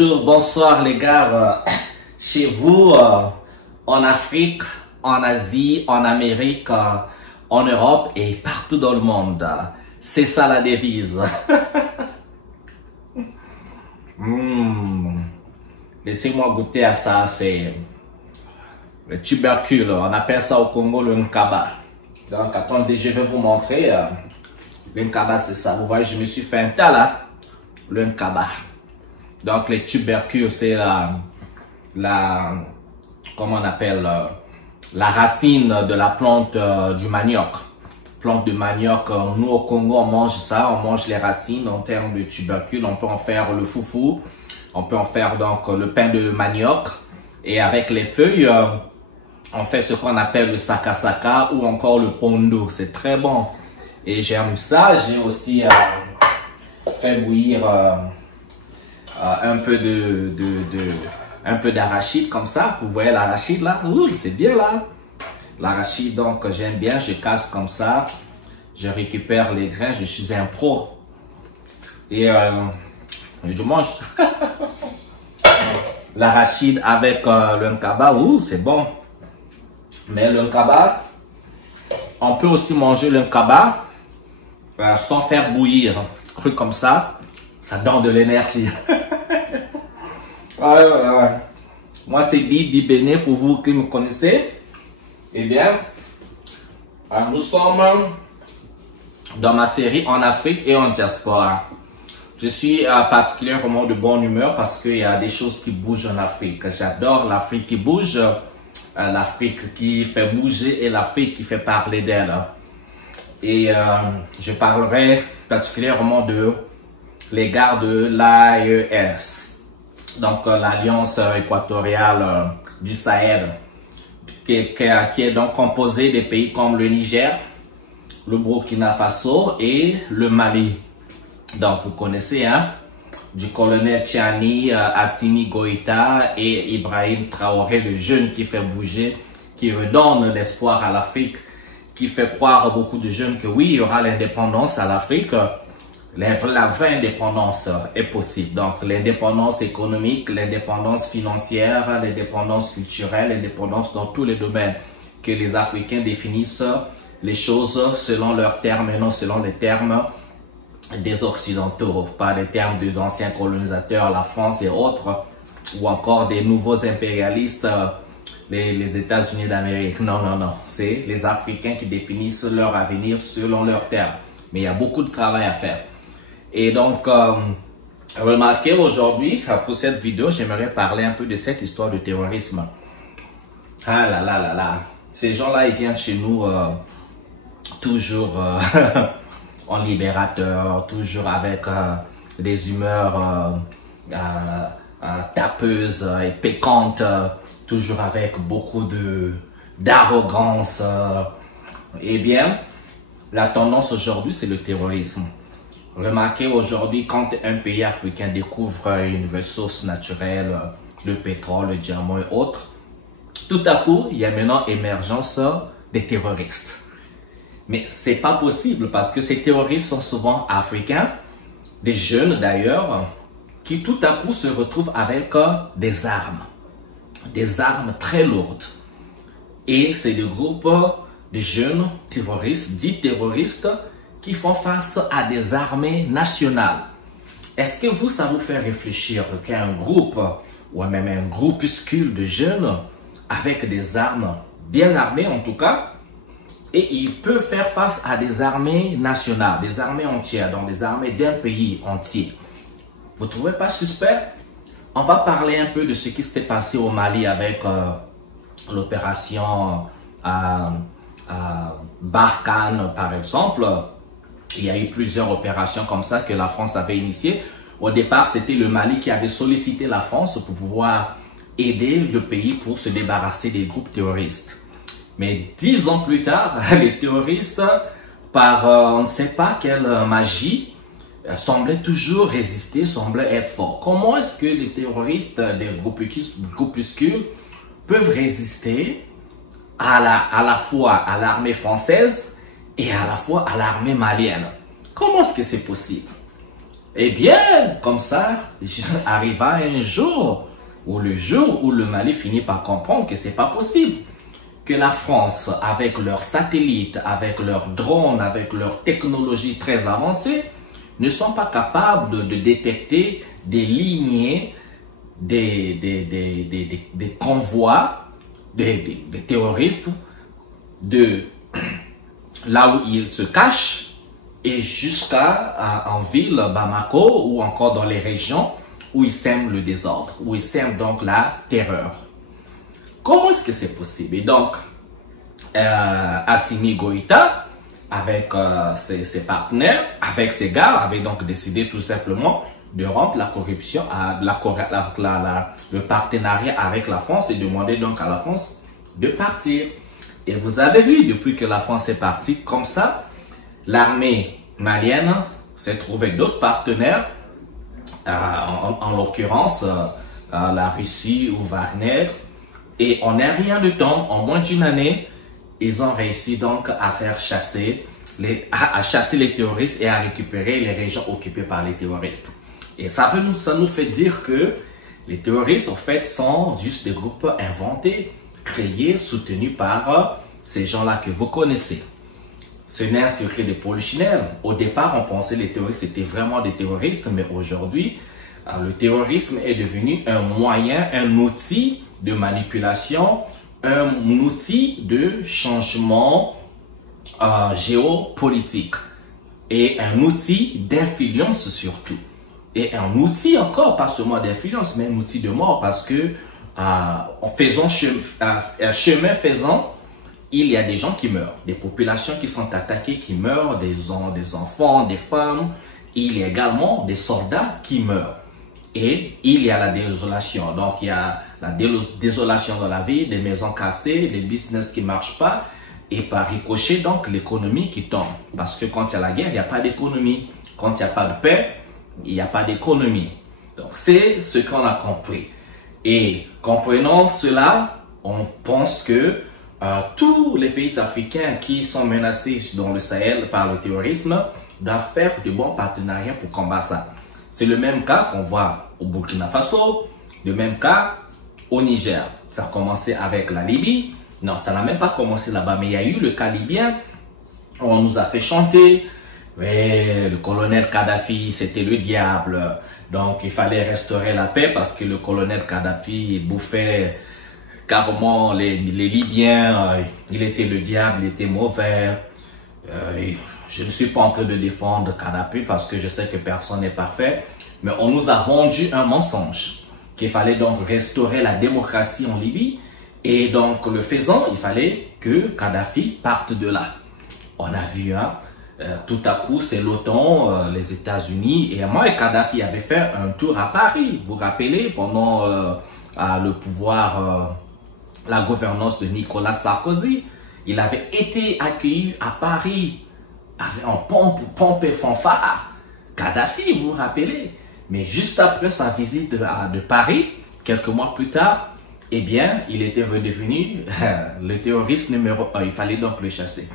bonjour, bonsoir les gars, chez vous, en Afrique, en Asie, en Amérique, en Europe et partout dans le monde. C'est ça la devise. Laissez-moi goûter à ça, c'est le tubercule, on appelle ça au Congo le nkaba. Donc attendez, je vais vous montrer, le nkaba c'est ça, vous voyez je me suis fait un tas là, le nkaba. Donc les tubercules c'est comment on appelle, la racine de la plante du manioc. Plante de manioc, nous au Congo on mange ça, on mange les racines en termes de tubercules, on peut en faire le foufou, on peut en faire donc le pain de manioc et avec les feuilles on fait ce qu'on appelle le sakasaka ou encore le pondo, c'est très bon et j'aime ça. J'ai aussi fait bouillir un peu d'arachide comme ça, vous voyez l'arachide là, c'est bien là. L'arachide, donc j'aime bien, je casse comme ça, je récupère les grains, je suis un pro. Et je mange. L'arachide avec le nkaba, c'est bon. Mais le nkaba, on peut aussi manger le nkaba sans faire bouillir. Cru comme ça, ça donne de l'énergie. Ouais. Moi c'est Bibi Béné pour vous qui me connaissez. Eh bien, nous sommes dans ma série en Afrique et en diaspora. Je suis particulièrement de bonne humeur parce qu'il y a des choses qui bougent en Afrique. J'adore l'Afrique qui bouge, l'Afrique qui fait bouger et l'Afrique qui fait parler d'elle. Et je parlerai particulièrement de l'égard de l'AES, donc l'Alliance équatoriale du Sahel. Qui est donc composé des pays comme le Niger, le Burkina Faso et le Mali. Donc vous connaissez, hein, du colonel Tchani, Assimi Goïta et Ibrahim Traoré, le jeune qui fait bouger, qui redonne l'espoir à l'Afrique, qui fait croire à beaucoup de jeunes que oui, il y aura l'indépendance à l'Afrique. La vraie indépendance est possible. Donc l'indépendance économique, l'indépendance financière, l'indépendance culturelle, l'indépendance dans tous les domaines. Que les Africains définissent les choses selon leurs termes et non selon les termes des Occidentaux. Pas les termes des anciens colonisateurs, la France et autres, ou encore des nouveaux impérialistes, les États-Unis d'Amérique. Non. C'est les Africains qui définissent leur avenir selon leurs termes. Mais il y a beaucoup de travail à faire. Et donc, remarquez aujourd'hui, pour cette vidéo, j'aimerais parler un peu de cette histoire de terrorisme. Ah là. Ces gens-là, ils viennent chez nous toujours en libérateur, toujours avec des humeurs tapeuses et pécantes, toujours avec beaucoup d'arrogance. Eh bien, la tendance aujourd'hui, c'est le terrorisme. Remarquez aujourd'hui, quand un pays africain découvre une ressource naturelle, le pétrole, le diamant et autres, tout à coup, il y a maintenant émergence des terroristes. Mais c'est pas possible parce que ces terroristes sont souvent africains, des jeunes d'ailleurs, qui tout à coup se retrouvent avec des armes très lourdes. Et c'est le groupe de jeunes terroristes, dits terroristes, qui font face à des armées nationales. Est-ce que ça vous fait réfléchir qu'un groupe, ou même un groupuscule de jeunes, avec des armes bien armées en tout cas, et ils peuvent faire face à des armées nationales, des armées entières, donc des armées d'un pays entier. Vous ne trouvez pas suspect? On va parler un peu de ce qui s'était passé au Mali avec l'opération Barkhane par exemple. Il y a eu plusieurs opérations comme ça que la France avait initiées. Au départ, c'était le Mali qui avait sollicité la France pour pouvoir aider le pays pour se débarrasser des groupes terroristes. Mais 10 ans plus tard, les terroristes, par on ne sait pas quelle magie, semblaient toujours résister, semblaient être forts. Comment est-ce que les terroristes des groupuscules peuvent résister à la fois à l'armée française et à la fois à l'armée malienne? Comment est-ce que c'est possible? Eh bien, comme ça, arriva un jour où le Mali finit par comprendre que c'est pas possible. Que la France, avec leurs satellites, avec leurs drones, avec leurs technologies très avancées, ne sont pas capables de détecter des lignées, des convois, des terroristes, de là où ils se cachent et jusqu'à en ville, Bamako, ou encore dans les régions où ils sèment le désordre, où ils sèment donc la terreur. Comment est-ce que c'est possible? Et donc, Assimi Goïta, avec ses partenaires, avec ses gars, avait donc décidé tout simplement de rompre la corruption, le partenariat avec la France et demander donc à la France de partir. Et vous avez vu, depuis que la France est partie comme ça, l'armée malienne s'est trouvée d'autres partenaires, en l'occurrence la Russie ou Wagner, et en un rien de temps, en moins d'une année, ils ont réussi donc à faire chasser les terroristes et à récupérer les régions occupées par les terroristes. Et ça nous fait dire que les terroristes en fait sont juste des groupes inventés, créés, soutenus par ces gens-là que vous connaissez. Ce n'est un secret de polichinelle. Au départ, on pensait que les terroristes étaient vraiment des terroristes, mais aujourd'hui, le terrorisme est devenu un moyen, un outil de manipulation, un outil de changement géopolitique et un outil d'influence surtout. Et un outil encore, pas seulement d'influence, mais un outil de mort parce que chemin faisant, il y a des gens qui meurent, des populations qui sont attaquées, qui meurent, des enfants, des femmes. Il y a également des soldats qui meurent. Et il y a la désolation. Donc, il y a la désolation dans la vie, des maisons cassées, les business qui ne marchent pas. Et par ricochet, donc, l'économie qui tombe. Parce que quand il y a la guerre, il n'y a pas d'économie. Quand il n'y a pas de paix, il n'y a pas d'économie. Donc, c'est ce qu'on a compris. Et comprenant cela, on pense que tous les pays africains qui sont menacés dans le Sahel par le terrorisme doivent faire de bons partenariats pour combattre ça. C'est le même cas qu'on voit au Burkina Faso, le même cas au Niger. Ça a commencé avec la Libye. Non, ça n'a même pas commencé là-bas, mais il y a eu le cas libyen. On nous a fait chanter. Ouais, le colonel Kadhafi, c'était le diable. Donc, il fallait restaurer la paix parce que le colonel Kadhafi bouffait carrément les Libyens. Il était le diable, il était mauvais. Je ne suis pas en train de défendre Kadhafi parce que je sais que personne n'est parfait. Mais on nous a vendu un mensonge. Qu'il fallait donc restaurer la démocratie en Libye. Et donc, le faisant, il fallait que Kadhafi parte de là. On a vu, hein. Tout à coup, c'est l'OTAN, les États-Unis. Et moi et Kadhafi avaient fait un tour à Paris. Vous vous rappelez, pendant le pouvoir, la gouvernance de Nicolas Sarkozy, il avait été accueilli à Paris en pompe et fanfare. Kadhafi, vous vous rappelez. Mais juste après sa visite de Paris, quelques mois plus tard, eh bien, il était redevenu le terroriste numéro 1. Il fallait donc le chasser.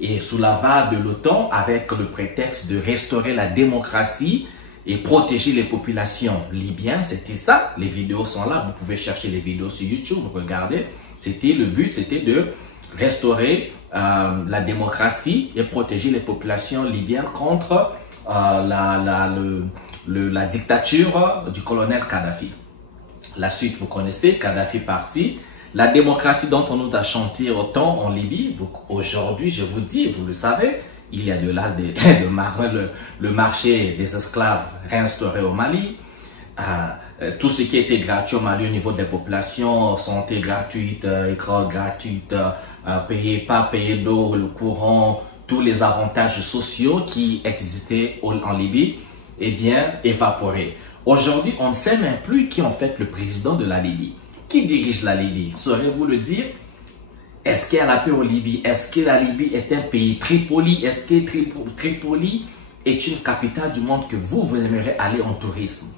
Et sous la vague de l'OTAN, avec le prétexte de restaurer la démocratie et protéger les populations libyennes, c'était ça. Les vidéos sont là, vous pouvez chercher les vidéos sur YouTube, vous regardez. Le but, c'était de restaurer la démocratie et protéger les populations libyennes contre la dictature du colonel Kadhafi. La suite, vous connaissez, Kadhafi parti. La démocratie dont on nous a chanté autant en Libye, aujourd'hui, je vous dis, vous le savez, il y a de là le marché des esclaves réinstauré au Mali. Tout ce qui était gratuit au Mali au niveau des populations, santé gratuite, école gratuite, pas payer l'eau, le courant, tous les avantages sociaux qui existaient en Libye, eh bien, évaporés. Aujourd'hui, on ne sait même plus qui est en fait le président de la Libye. Qui dirige la Libye? Saurez-vous le dire? Est-ce qu'il y a la paix en Libye? Est-ce que la Libye est un pays? Tripoli? Est-ce que Tripoli est une capitale du monde que vous aimeriez aller en tourisme?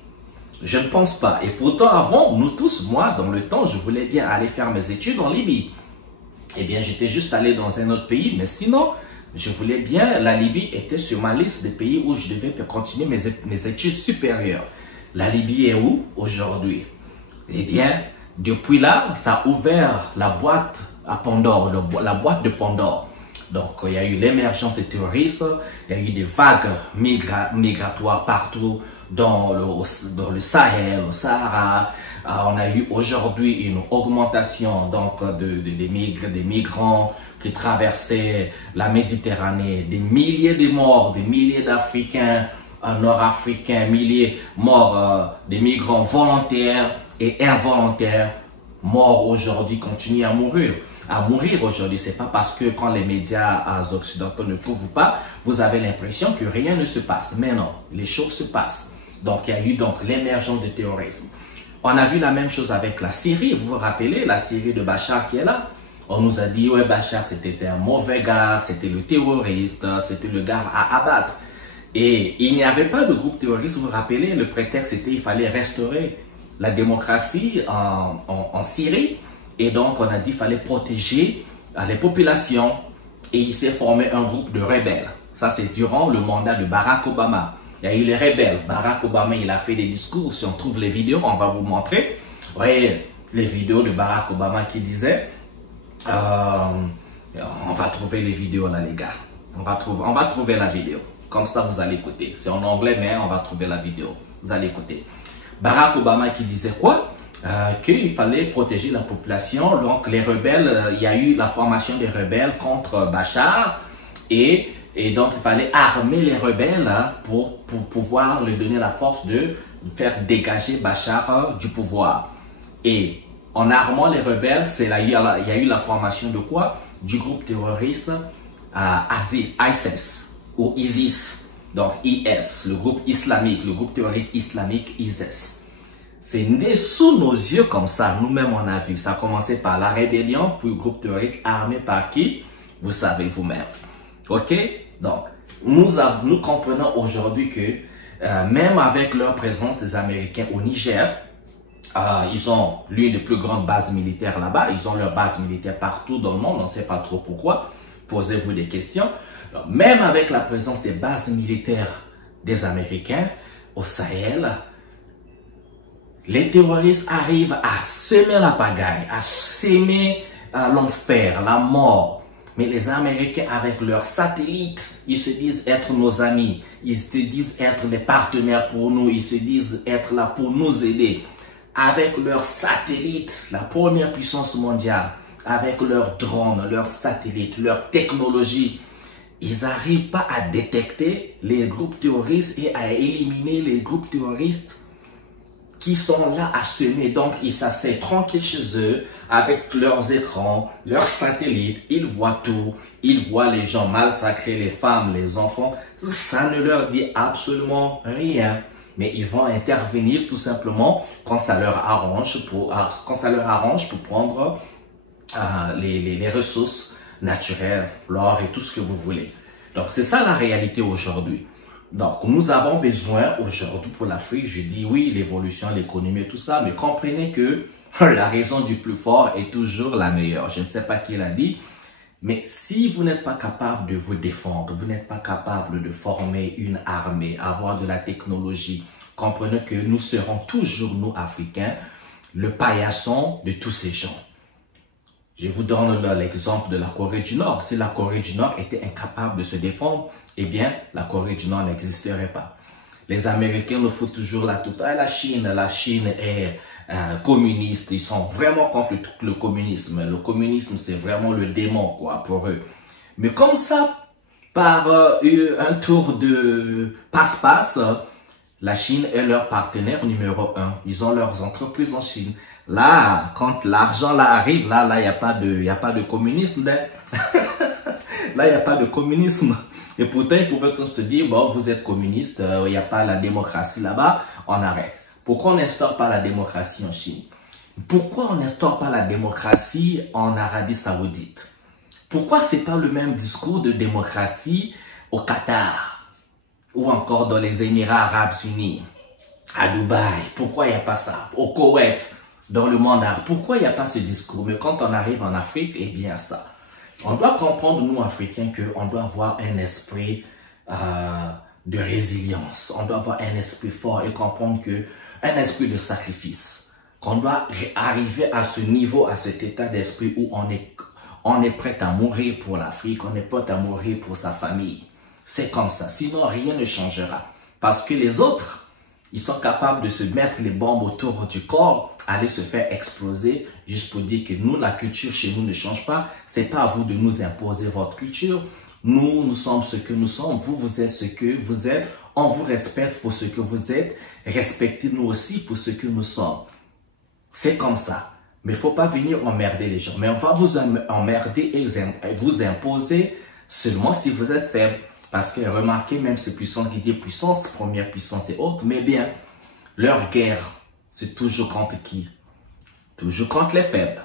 Je ne pense pas. Et pourtant, avant, nous tous, moi, dans le temps, je voulais bien aller faire mes études en Libye. Eh bien, j'étais juste allé dans un autre pays, mais sinon, je voulais bien, la Libye était sur ma liste des pays où je devais continuer mes études supérieures. La Libye est où aujourd'hui? Eh bien, depuis là, ça a ouvert la boîte à Pandore, la boîte de Pandore. Donc, il y a eu l'émergence des terroristes, il y a eu des vagues migratoires partout dans le Sahel, au Sahara. On a eu aujourd'hui une augmentation donc des migrants qui traversaient la Méditerranée, des milliers de morts, des milliers d'Africains, Nord-Africains, milliers morts, des migrants volontaires et involontaires morts aujourd'hui, continuent à mourir. Aujourd'hui, c'est pas parce que quand les médias occidentaux ne couvrent pas, vous avez l'impression que rien ne se passe. Mais non, les choses se passent. Donc, il y a eu donc l'émergence du terrorisme. On a vu la même chose avec la Syrie. Vous vous rappelez, la Syrie de Bachar qui est là? On nous a dit, ouais, Bachar, c'était un mauvais gars, c'était le terroriste, c'était le gars à abattre. Et il n'y avait pas de groupe terroriste, vous vous rappelez, le prétexte c'était qu'il fallait restaurer la démocratie en Syrie. Et donc, on a dit qu'il fallait protéger les populations. Et il s'est formé un groupe de rebelles. Ça, c'est durant le mandat de Barack Obama. Il y a eu les rebelles. Barack Obama, il a fait des discours. Si on trouve les vidéos, on va vous montrer. Vous voyez, les vidéos de Barack Obama qui disaient... on va trouver les vidéos là, les gars. On va trouver la vidéo. Comme ça, vous allez écouter. C'est en anglais, mais on va trouver la vidéo. Vous allez écouter. Barack Obama qui disait quoi? Qu'il fallait protéger la population. Donc, les rebelles, il y a eu la formation des rebelles contre Bachar. Et donc, il fallait armer les rebelles hein, pour pouvoir lui donner la force de faire dégager Bachar du pouvoir. Et en armant les rebelles, il y a eu la formation de quoi? Du groupe terroriste ISIS ou ISIS. Donc IS, le groupe islamique, le groupe terroriste islamique ISIS. C'est né sous nos yeux comme ça, nous-mêmes on a vu. Ça a commencé par la rébellion, puis le groupe terroriste armé par qui? Vous savez vous-même. Ok? Donc, nous comprenons aujourd'hui que même avec leur présence des Américains au Niger, ils ont l'une des plus grandes bases militaires là-bas. Ils ont leurs bases militaires partout dans le monde. On ne sait pas trop pourquoi. Posez-vous des questions. Donc, même avec la présence des bases militaires des Américains au Sahel, les terroristes arrivent à semer la pagaille, à semer l'enfer, la mort. Mais les Américains, avec leurs satellites, ils se disent être nos amis. Ils se disent être des partenaires pour nous. Ils se disent être là pour nous aider. Avec leurs satellites, la première puissance mondiale, avec leurs drones, leurs satellites, leur technologie, ils n'arrivent pas à détecter les groupes terroristes et à éliminer les groupes terroristes qui sont là à semer. Donc, ils s'asseyent tranquilles chez eux avec leurs écrans, leurs satellites. Ils voient tout. Ils voient les gens massacrer les femmes, les enfants. Ça ne leur dit absolument rien. Mais ils vont intervenir tout simplement quand ça leur arrange pour prendre les ressources naturelles, l'or et tout ce que vous voulez. Donc, c'est ça la réalité aujourd'hui. Donc, nous avons besoin aujourd'hui pour l'Afrique, je dis oui, l'évolution, l'économie et tout ça, mais comprenez que la raison du plus fort est toujours la meilleure. Je ne sais pas qui l'a dit, mais si vous n'êtes pas capable de vous défendre, vous n'êtes pas capable de former une armée, avoir de la technologie, comprenez que nous serons toujours, nous, Africains, le paillasson de tous ces gens. Je vous donne l'exemple de la Corée du Nord. Si la Corée du Nord était incapable de se défendre, eh bien, la Corée du Nord n'existerait pas. Les Américains nous foutent toujours la toute. La Chine est communiste. Ils sont vraiment contre le communisme. Le communisme, c'est vraiment le démon, quoi, pour eux. Mais comme ça, par un tour de passe-passe, la Chine est leur partenaire numéro 1. Ils ont leurs entreprises en Chine. Là, quand l'argent là arrive, là, il n'y a pas de communisme. Là, il n'y a pas de communisme. Et pourtant, ils pouvaient tous se dire, bon, vous êtes communiste, il n'y a pas la démocratie là-bas, on arrête. Pourquoi on n'instaure pas la démocratie en Chine? Pourquoi on n'instaure pas la démocratie en Arabie Saoudite? Pourquoi c'est pas le même discours de démocratie au Qatar ou encore dans les Émirats Arabes Unis, à Dubaï? Pourquoi il n'y a pas ça? Au Koweït, dans le monde arabe, pourquoi il n'y a pas ce discours? Mais quand on arrive en Afrique, eh bien ça. On doit comprendre, nous, Africains, qu'on doit avoir un esprit de résilience. On doit avoir un esprit fort et comprendre que un esprit de sacrifice. Qu'on doit arriver à ce niveau, à cet état d'esprit où on est prêt à mourir pour l'Afrique, on est prêt à mourir pour sa famille. C'est comme ça. Sinon, rien ne changera. Parce que les autres, ils sont capables de se mettre les bombes autour du corps, aller se faire exploser, juste pour dire que nous, la culture chez nous ne change pas. C'est pas à vous de nous imposer votre culture. Nous sommes ce que nous sommes. Vous êtes ce que vous êtes. On vous respecte pour ce que vous êtes. Respectez-nous aussi pour ce que nous sommes. C'est comme ça. Mais il ne faut pas venir emmerder les gens. Mais on va vous emmerder et vous imposer seulement si vous êtes faible. Parce que remarquez, même ces puissances qui disent puissance, première puissance et autres, mais bien, leur guerre, c'est toujours contre qui? Toujours contre les faibles.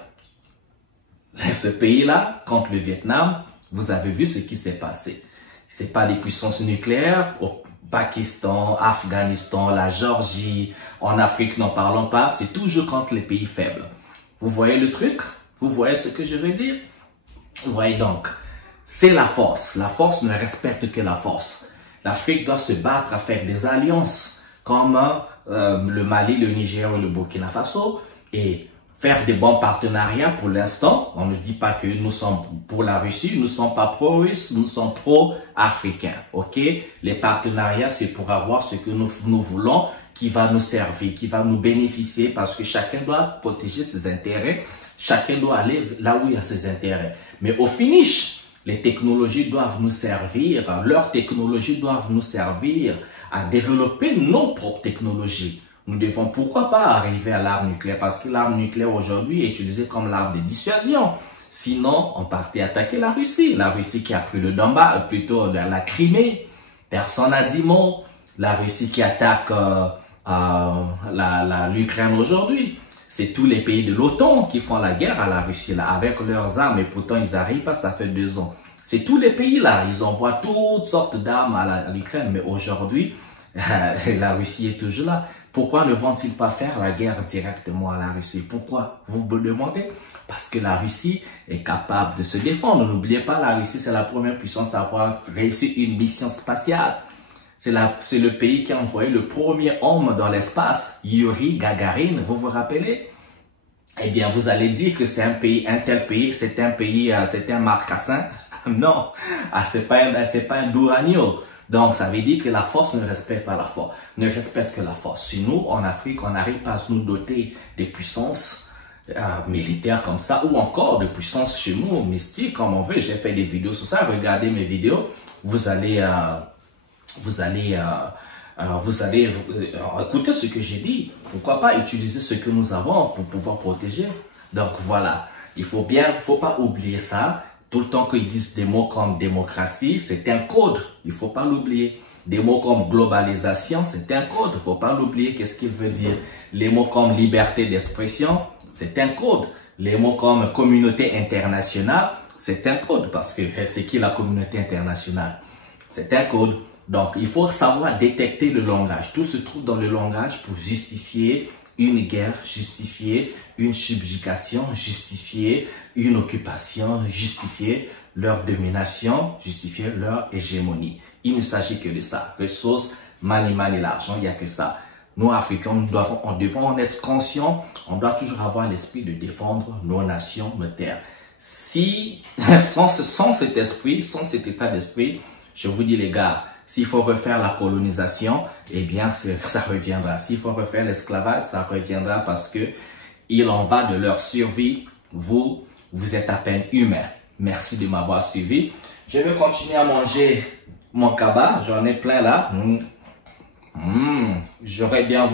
Ce pays-là, contre le Vietnam, vous avez vu ce qui s'est passé. Ce n'est pas des puissances nucléaires au Pakistan, Afghanistan, la Géorgie, en Afrique, n'en parlons pas, c'est toujours contre les pays faibles. Vous voyez le truc? Vous voyez ce que je veux dire? Vous voyez donc, c'est la force. La force ne respecte que la force. L'Afrique doit se battre à faire des alliances comme le Mali, le Niger et le Burkina Faso et faire des bons partenariats pour l'instant. On ne dit pas que nous sommes pour la Russie, nous ne sommes pas pro-russes, nous sommes pro-africains. Ok? Les partenariats, c'est pour avoir ce que nous voulons qui va nous servir, qui va nous bénéficier parce que chacun doit protéger ses intérêts, chacun doit aller là où il y a ses intérêts. Mais au finish, les technologies doivent nous servir, leurs technologies doivent nous servir à développer nos propres technologies. Nous devons pourquoi pas arriver à l'arme nucléaire parce que l'arme nucléaire aujourd'hui est utilisée comme l'arme de dissuasion. Sinon, on partait attaquer la Russie qui a pris le Donbass, plutôt la Crimée. Personne n'a dit mot. La Russie qui attaque l'Ukraine aujourd'hui. C'est tous les pays de l'OTAN qui font la guerre à la Russie là, avec leurs armes et pourtant ils n'arrivent pas, ça fait 2 ans. C'est tous les pays là, ils envoient toutes sortes d'armes à l'Ukraine, mais aujourd'hui, la Russie est toujours là. Pourquoi ne vont-ils pas faire la guerre directement à la Russie? Pourquoi? Vous me demandez? Parce que la Russie est capable de se défendre. N'oubliez pas, la Russie, c'est la première puissance à avoir réussi une mission spatiale. C'est le pays qui a envoyé le premier homme dans l'espace, Yuri Gagarin, vous vous rappelez? Eh bien, vous allez dire que c'est un pays, un tel pays, c'est un pays, c'est un marcassin. Non, c'est pas un Duranio. Donc, ça veut dire que la force ne respecte pas la force, ne respecte que la force. Si nous, en Afrique, on n'arrive pas à nous doter des puissances militaires comme ça, ou encore de puissances chez nous, mystiques, comme on veut, j'ai fait des vidéos sur ça, regardez mes vidéos, vous allez écouter ce que j'ai dit. Pourquoi pas utiliser ce que nous avons pour pouvoir protéger. Donc voilà, faut pas oublier ça. Tout le temps qu'ils disent des mots comme démocratie, c'est un code. Il faut pas l'oublier. Des mots comme globalisation, c'est un code. Il faut pas l'oublier. Qu'est-ce qu'il veut dire? Les mots comme liberté d'expression, c'est un code. Les mots comme communauté internationale, c'est un code. Parce que c'est qui la communauté internationale? C'est un code. Donc, il faut savoir détecter le langage. Tout se trouve dans le langage pour justifier une guerre, justifier une subjugation, justifier une occupation, justifier leur domination, justifier leur hégémonie. Il ne s'agit que de ça. Ressources, money, l'argent, il n'y a que ça. Nous, Africains, nous devons en être conscients. On doit toujours avoir l'esprit de défendre nos nations, nos terres. Sans cet esprit, sans cet état d'esprit, je vous dis les gars, s'il faut refaire la colonisation, eh bien, ça reviendra. S'il faut refaire l'esclavage, ça reviendra parce que il en va de leur survie. Vous êtes à peine humain. Merci de m'avoir suivi. Je vais continuer à manger mon kaba. J'en ai plein là. J'aurais bien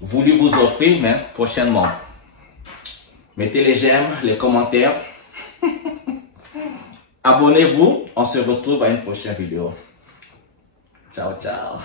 voulu vous offrir, mais prochainement. Mettez les j'aime, les commentaires. Abonnez-vous. On se retrouve à une prochaine vidéo. Ciao, ciao.